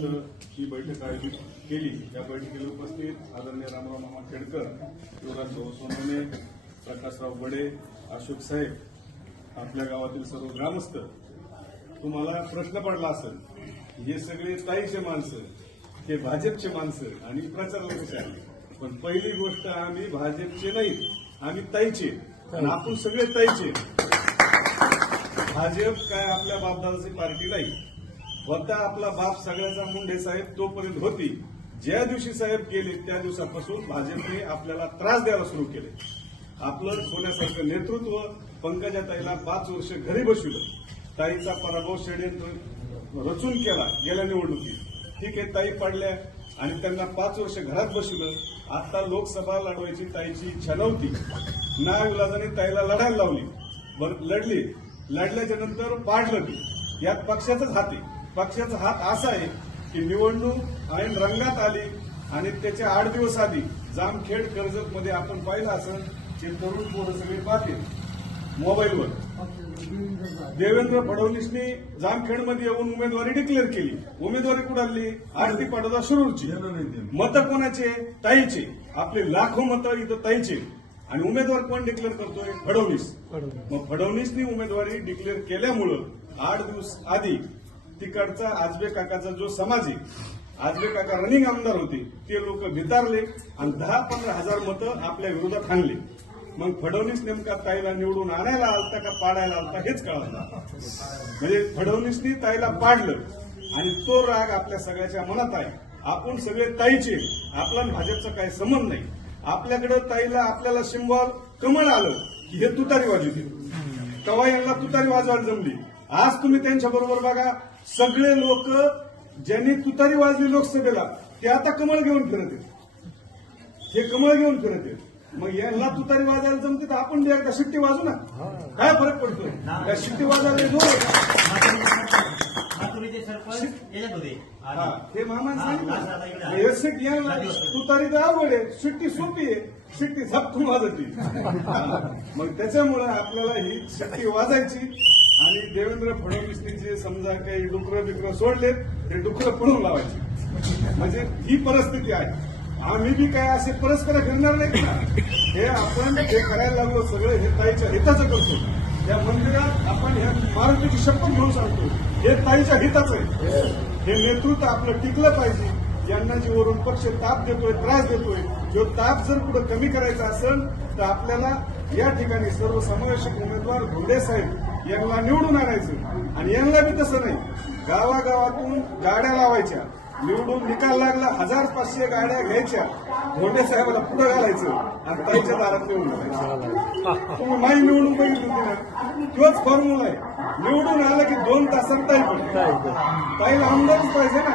इथं ही बैठक आयोजित केली। या बैठकीला उपस्थित आदरणीय रामराव मामा खेडकर, युवराज भाऊ सोनवणे, प्रकाशराव बडे, अशोक साहेब, आपल्या गावातील सर्व ग्रामस्थ, तुम्हाला प्रश्न पडला असेल, हे सगळे ताईचे माणसं, हे भाजपचे माणसं आणि प्रचाराला कसे आले? पण पहिली गोष्ट, आम्ही भाजपचे नाही, आम्ही ताईचे, आणि आपण सगळे ताईचे। भाजप काय आपल्या बापदादाची पार्टी नाही होता। आपला बाप सगळ्याचा मुंडे साहेब तोपर्यंत होती। ज्या दिवशी साहेब गेले त्या दिवसापासून भाजपने आपल्याला त्रास द्यायला सुरू केले। आपलं सोन्यासारखं नेतृत्व, पंकजाताईला 5 वर्ष घरी बसविलं, ताईचा पराभव षडयंत्र रचून केला गेल्या निवडणुकीत। ठीक आहे, ताई पडल्या आणि त्यांना 5 वर्ष घरात बसविलं। आता लोकसभा लढवायची ताईची इच्छा नव्हती, नाविलाजाने ताईला लढायला लावली, लढली, लढल्याच्या नंतर पाडलं ती। यात पक्षाचाच हात आहे। पक्षाचा हात असा आहे की निवडणूक ऐन रंगात आली आणि त्याच्या 8 दिवस आधी जामखेड कर्जत मध्ये आपण पाहिलं असेल, ते तरुण पोरं सगळे पाहते मोबाईलवर, देवेंद्र फडणवीसनी जामखेडमध्ये येऊन उमेदवारी डिक्लेअर केली। उमेदवारी कुणाली? आरती पाडोदा शिरूरची। मतं कोणाचे? ताईचे। आपले लाखो मतं इथं ताईचे, आणि उमेदवार कोण डिक्लेअर करतोय? फडणवीस। मग फडणवीसनी उमेदवारी डिक्लेअर केल्यामुळं 8 दिवस आधी तिकडचा आजबे काकाचा जो समाज आहे, आजबे काका रनिंग आमदार होते, ते लोक भितारले आणि 10-15 हजार मतं आपल्या विरोधात आणले। मग फडणवीस नेमका ताईला निवडून आणायला आलता का पाडायला आलता हेच कळलं। म्हणजे फडणवीसनी ताईला पाडलं आणि तो राग आपल्या सगळ्याच्या मनात आहे। आपण सगळे ताईचे, आपला भाजपचा काही संबंध नाही। आपल्याकडे ताईला आपल्याला सिंबॉल कमळ आलं की हे तुतारी वाजवते, तेव्हा यांना तुतारी वाजवायला जमली। आज तुम्ही त्यांच्या बरोबर बघा, सगळे लोक ज्यांनी तुतारी वाजली लोकसभेला ते आता कमळ घेऊन फिरत आहेत, हे कमळ घेऊन फिरत आहेत। मग यांना तुतारी वाजायला जमते तर आपण एकदा शिट्टी वाजू ना, काय फरक पडतोय? त्या शिट्टी वाजायला हे मामा सांगितलं, तुतारी तर अवघड आहे, शिट्टी सोपी आहे, शिट्टी झपकून वाजती। मग त्याच्यामुळे आपल्याला ही शिट्टी वाजायची आणि देवेंद्र फडणवीसनी जे समजा काही डुकरं बिकरं सोडलेत, ते डुकरं पळून लावायची। म्हणजे ही परिस्थिती आहे। आम्ही बी काय असे परस्पर फिरणार नाही ना। हे आपण जे करायला लागलो सगळं हे ताईच्या हिताचं करतो। या मंदिरात आपण ह्या मारुतीची शपथ घेऊन सांगतो, हे ताईच्या हिताचं आहे। हे नेतृत्व आपलं टिकलं पाहिजे। यांना जे वरून पक्ष ताप देतोय, त्रास देतोय, जो ताप जर पुढे कमी करायचा असेल तर आपल्याला या ठिकाणी सर्वसमावेशक उमेदवार धोंडे साहेब यांना निवडून आणायचं। आणि यांना बी तसं नाही, गावागावातून गाड्या लावायच्या, निवडून निकाल लागला 1000-500 गाड्या घ्यायच्या, धोंडे साहेबाला पुढे घालायचं आणि ताईच्या दारात निवडून आणायचं। तुम्ही माई निवडून बघितली होती ना, तोच फॉर्म्युला आहे। निवडून आलं की 2 तासात ताई पडते, ताईला आमदारच पाहिजे ना।